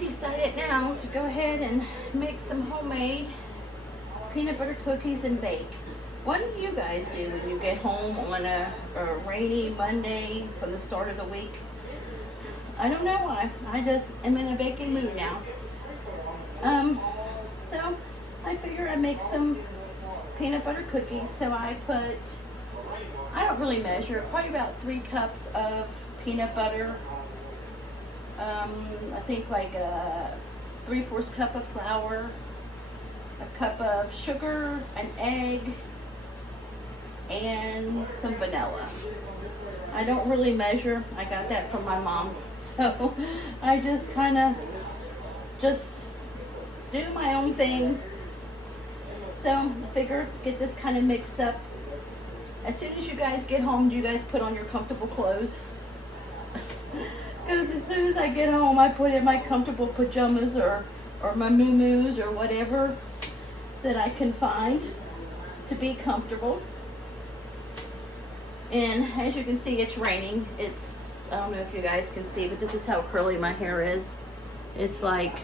decided now to go ahead and make some homemade peanut butter cookies and bake. What do you guys do when you get home on a rainy Monday from the start of the week? I don't know why. I just am in a baking mood now. So I figured I'd make some peanut butter cookies. So I don't really measure, probably about 3 cups of peanut butter. I think like a 3/4 cup of flour, a cup of sugar, an egg, and some vanilla. I don't really measure. I got that from my mom. So I just kind of just do my own thing. So I figure get this kind of mixed up. As soon as you guys get home, do you guys put on your comfortable clothes? Because as soon as I get home, I put in my comfortable pajamas or my muumuus or whatever that I can find to be comfortable. And as you can see, it's raining. I don't know if you guys can see, but this is how curly my hair is. It's like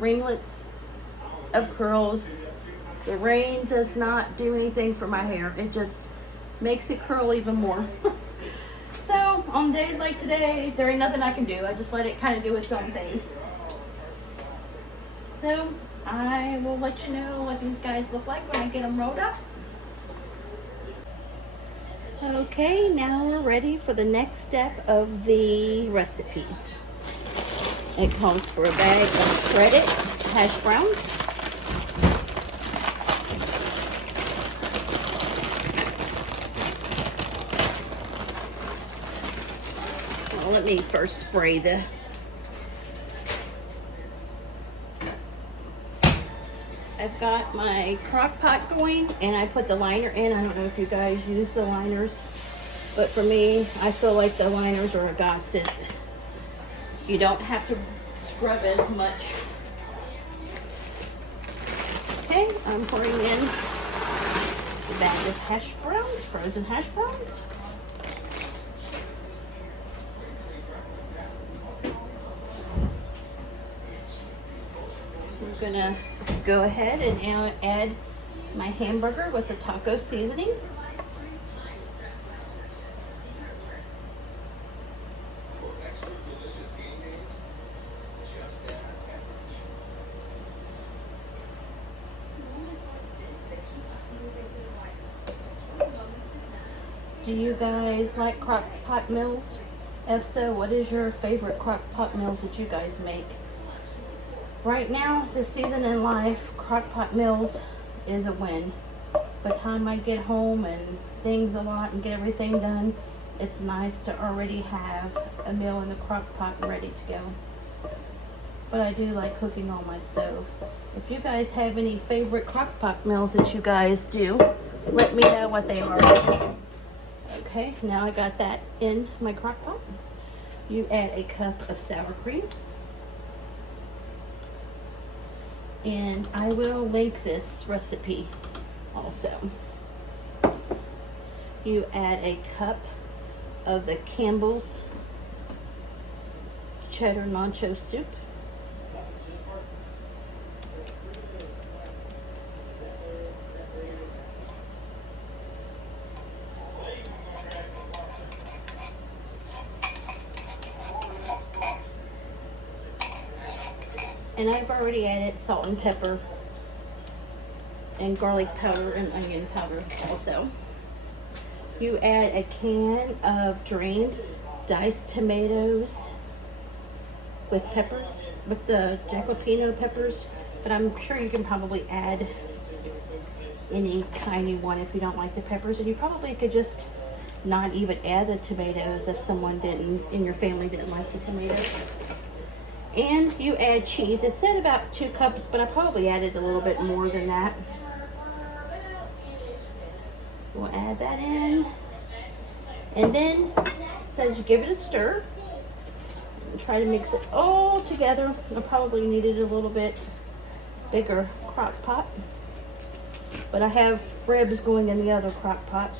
ringlets of curls. The rain does not do anything for my hair. It just makes it curl even more. So on days like today, there ain't nothing I can do. I just let it kind of do its own thing. So I will let you know what these guys look like when I get them rolled up. Okay, now we're ready for the next step of the recipe. It calls for a bag of shredded hash browns. Well, let me first spray the I've got my crock pot going and I put the liner in. I don't know if you guys use the liners, but for me, I feel like the liners are a godsend. You don't have to scrub as much. Okay, I'm pouring in the bag of hash browns, frozen hash browns. I'm gonna go ahead and add my hamburger with the taco seasoning. Do you guys like crock pot meals? If so, what is your favorite crock pot meals that you guys make? Right now, this season in life, crock pot meals is a win. By the time I get home and things a lot and get everything done, it's nice to already have a meal in the crock pot and ready to go. But I do like cooking on my stove. If you guys have any favorite crock pot meals that you guys do, let me know what they are. Okay, now I got that in my crock pot. You add a cup of sour cream. And I will link this recipe also. You add a cup of the Campbell's cheddar nacho soup. And I've already added salt and pepper and garlic powder and onion powder also. You add a can of drained diced tomatoes with peppers, with the jalapeno peppers, but I'm sure you can probably add any kind you want if you don't like the peppers, and you probably could just not even add the tomatoes if someone in your family didn't like the tomatoes. And you add cheese. It said about 2 cups, but I probably added a little bit more than that. We'll add that in. And then it says you give it a stir. And try to mix it all together. I probably needed a little bit bigger crock pot. But I have ribs going in the other crock pot.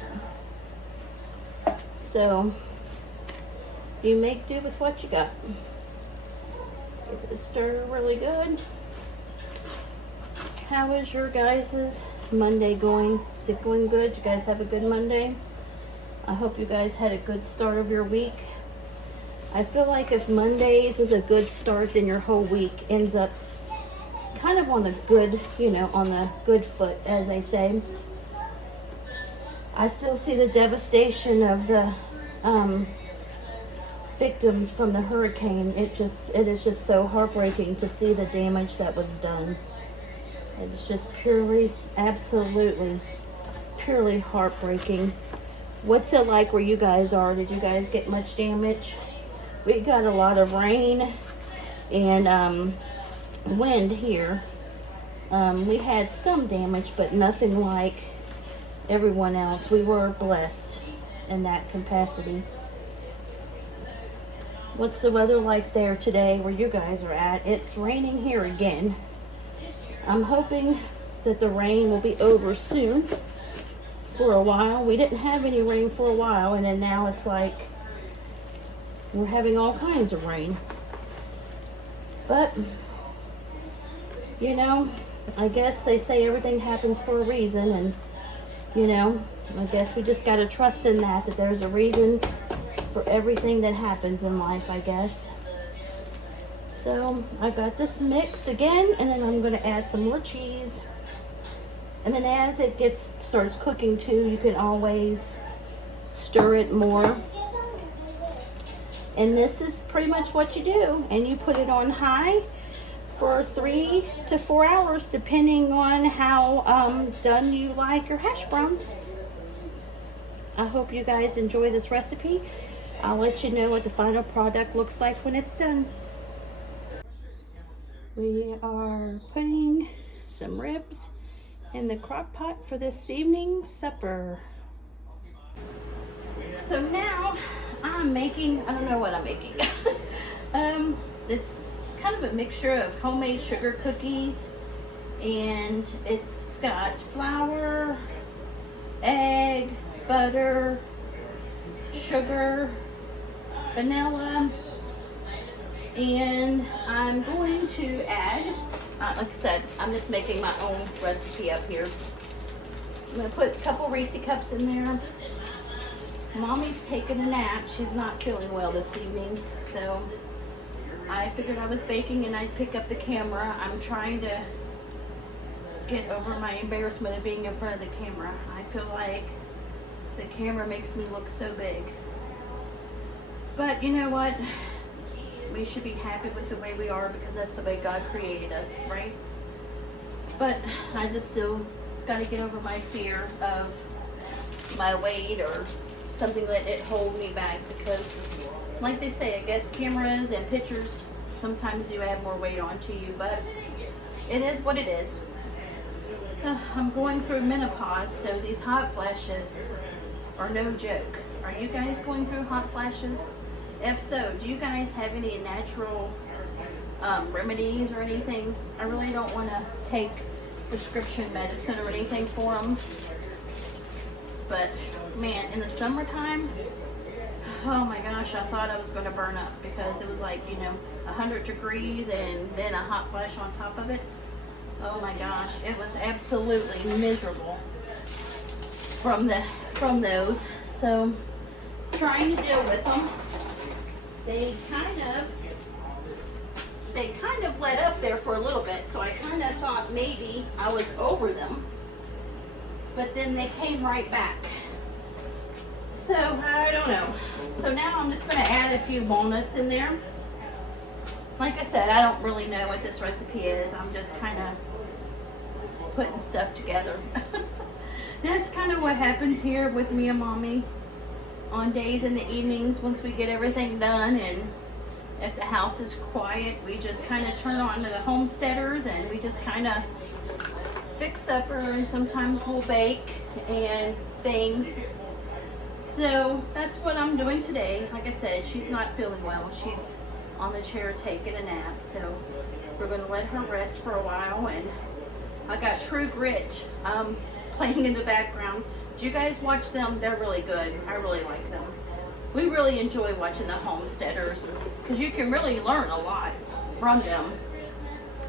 So you make do with what you got. Give it a stir really good. How is your guys' Monday going? Is it going good? You guys have a good Monday? I hope you guys had a good start of your week. I feel like if Mondays is a good start, then your whole week ends up kind of on the good, on the good foot, as they say. I still see the devastation of the victims from the hurricane. It is just so heartbreaking to see the damage that was done. It's just purely, absolutely, purely heartbreaking. What's it like where you guys are? Did you guys get much damage? We got a lot of rain and wind here. We had some damage, but nothing like everyone else. We were blessed in that capacity. What's the weather like there today where you guys are at? It's raining here again. I'm hoping that the rain will be over soon. For a while, we didn't have any rain for a while, and then now it's like we're having all kinds of rain. But I guess they say everything happens for a reason, and I guess we just got to trust in that there's a reason for everything that happens in life, I guess. So I got this mixed again, and then I'm going to add some more cheese. And then as it starts cooking too, you can always stir it more. And this is pretty much what you do. And you put it on high for 3 to 4 hours, depending on how done you like your hash browns. I hope you guys enjoy this recipe. I'll let you know what the final product looks like when it's done. We are putting some ribs in the crock pot for this evening's supper. So now I'm making, I don't know what I'm making. It's kind of a mixture of homemade sugar cookies, and it's got flour, egg, butter, sugar, vanilla, and I'm going to add, like I said, I'm just making my own recipe up here. I'm going to put a couple Reese cups in there. Mommy's taking a nap. She's not feeling well this evening, so I figured I was baking and I'd pick up the camera. I'm trying to get over my embarrassment of being in front of the camera. I feel like the camera makes me look so big. But you know what? We should be happy with the way we are, because that's the way God created us, right? But I just still got to get over my fear of my weight or something that it hold me back, because like they say, I guess cameras and pictures sometimes do add more weight onto you, but it is what it is. I'm going through menopause, so these hot flashes are no joke. Are you guys going through hot flashes? If so, do you guys have any natural remedies or anything? I really don't want to take prescription medicine or anything for them. But man, in the summertime, oh my gosh, I thought I was going to burn up, because it was like, 100 degrees and then a hot flash on top of it. Oh my gosh, it was absolutely miserable from those. So trying to deal with them. They kind of let up there for a little bit, so I kind of thought maybe I was over them, but then they came right back. So I don't know. So now I'm just going to add a few walnuts in there. Like I said, I don't really know what this recipe is. I'm just kind of putting stuff together. That's kind of what happens here with me and Mommy on days in the evenings. Once we get everything done, and if the house is quiet, we just kind of turn on to the homesteaders and we just kind of fix supper, and sometimes we'll bake and things. So that's what I'm doing today. Like I said, she's not feeling well. She's on the chair taking a nap, so we're going to let her rest for a while. And I got True Grit playing in the background. Do you guys watch them? They're really good. I really like them. We really enjoy watching the homesteaders, because you can really learn a lot. from them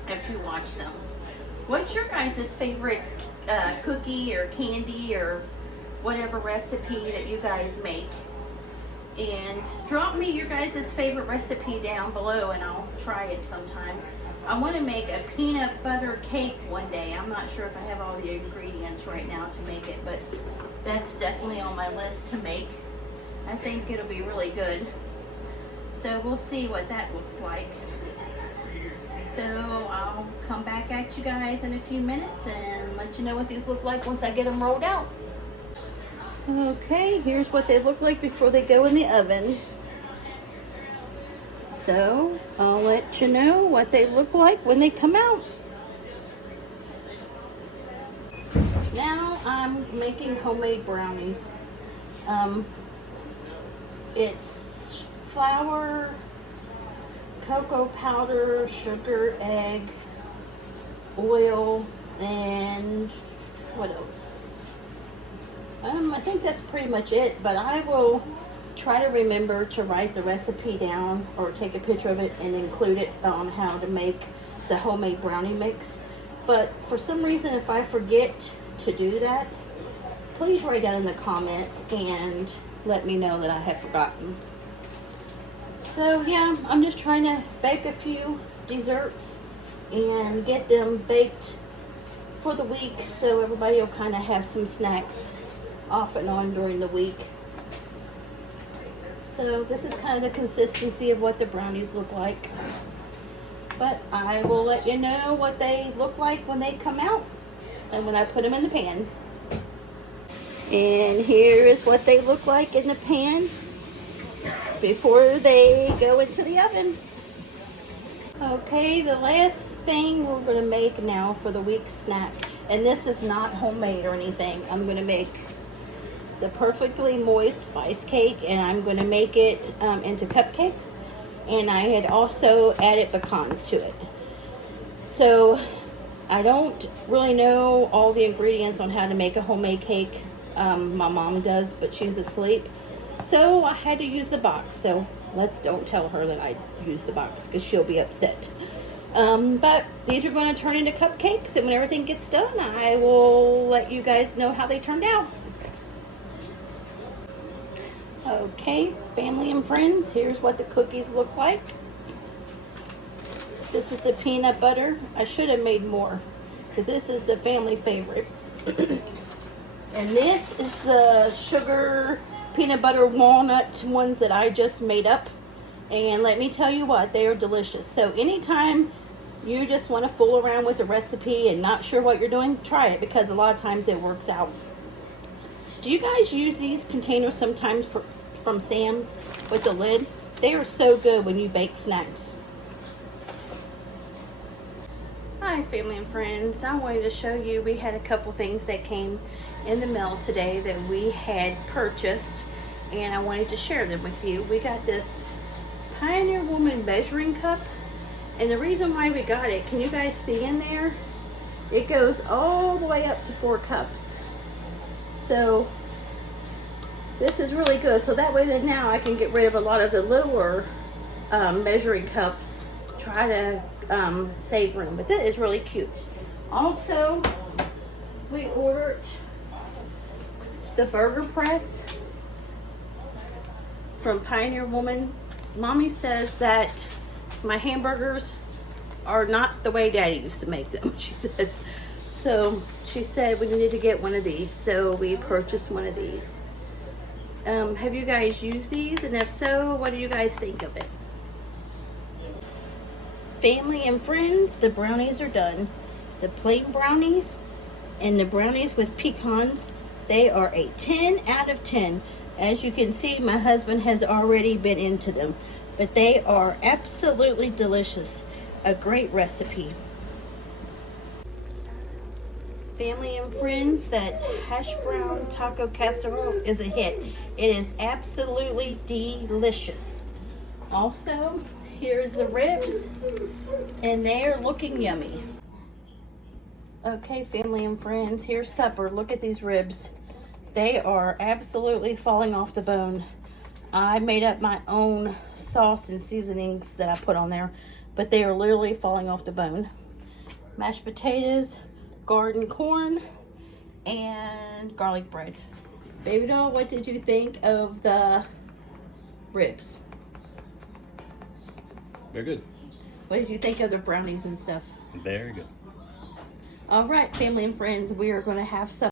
if you watch them. What's your guys' favorite cookie or candy or whatever recipe that you guys make? And drop me your guys' favorite recipe down below and I'll try it sometime. I want to make a peanut butter cake one day. I'm not sure if I have all the ingredients right now to make it, but that's definitely on my list to make. I think it'll be really good. So we'll see what that looks like. So I'll come back at you guys in a few minutes and let you know what these look like once I get them rolled out. Okay, here's what they look like before they go in the oven. So I'll let you know what they look like when they come out. Now I'm making homemade brownies. It's flour, cocoa powder, sugar, egg, oil, and what else? I think that's pretty much it, but I will try to remember to write the recipe down or take a picture of it and include it on how to make the homemade brownie mix. But for some reason, if I forget to do that, please write down in the comments and let me know that I have forgotten. So yeah, I'm just trying to bake a few desserts and get them baked for the week so everybody will kind of have some snacks off and on during the week. So this is kind of the consistency of what the brownies look like. But I will let you know what they look like when they come out and when I put them in the pan. And here is what they look like in the pan before they go into the oven. Okay, the last thing we're going to make now for the week's snack, and this is not homemade or anything. I'm going to make the perfectly moist spice cake, and I'm going to make it into cupcakes, and I had also added pecans to it. So I don't really know all the ingredients on how to make a homemade cake. My mom does, but she's asleep, so I had to use the box. So don't tell her that I used the box because she'll be upset. But these are going to turn into cupcakes, and when everything gets done, I will let you guys know how they turned out. Okay, family and friends, here's what the cookies look like. This is the peanut butter. I should have made more because this is the family favorite. And this is the sugar peanut butter walnut ones that I just made up. And let me tell you what, they are delicious. So anytime you just want to fool around with a recipe and not sure what you're doing, try it because a lot of times it works out. Do you guys use these containers sometimes from Sam's with the lid? They are so good when you bake snacks. Hi family and friends, I wanted to show you, we had a couple things that came in the mail today that we had purchased, and I wanted to share them with you. We got this Pioneer Woman measuring cup, and the reason why we got it, can you guys see in there? It goes all the way up to 4 cups. So this is really good. So that way that now I can get rid of a lot of the lower measuring cups, try to save room. But that is really cute. Also, we ordered the burger press from Pioneer Woman. Mommy says that my hamburgers are not the way Daddy used to make them, she says. So she said we needed to get one of these, so we purchased one of these. Have you guys used these? And if so, what do you guys think of it? Family and friends, the brownies are done. The plain brownies and the brownies with pecans, they are a 10 out of 10. As you can see, my husband has already been into them, but they are absolutely delicious. A great recipe. Family and friends, that hash brown taco casserole is a hit. It is absolutely delicious. Also, here's the ribs, and they are looking yummy. Okay, family and friends, here's supper. Look at these ribs. They are absolutely falling off the bone. I made up my own sauce and seasonings that I put on there, but they are literally falling off the bone. Mashed potatoes, garden corn, and garlic bread. Baby doll, what did you think of the ribs? They're good. What did you think of the brownies and stuff? Very good. All right, family and friends, we are going to have some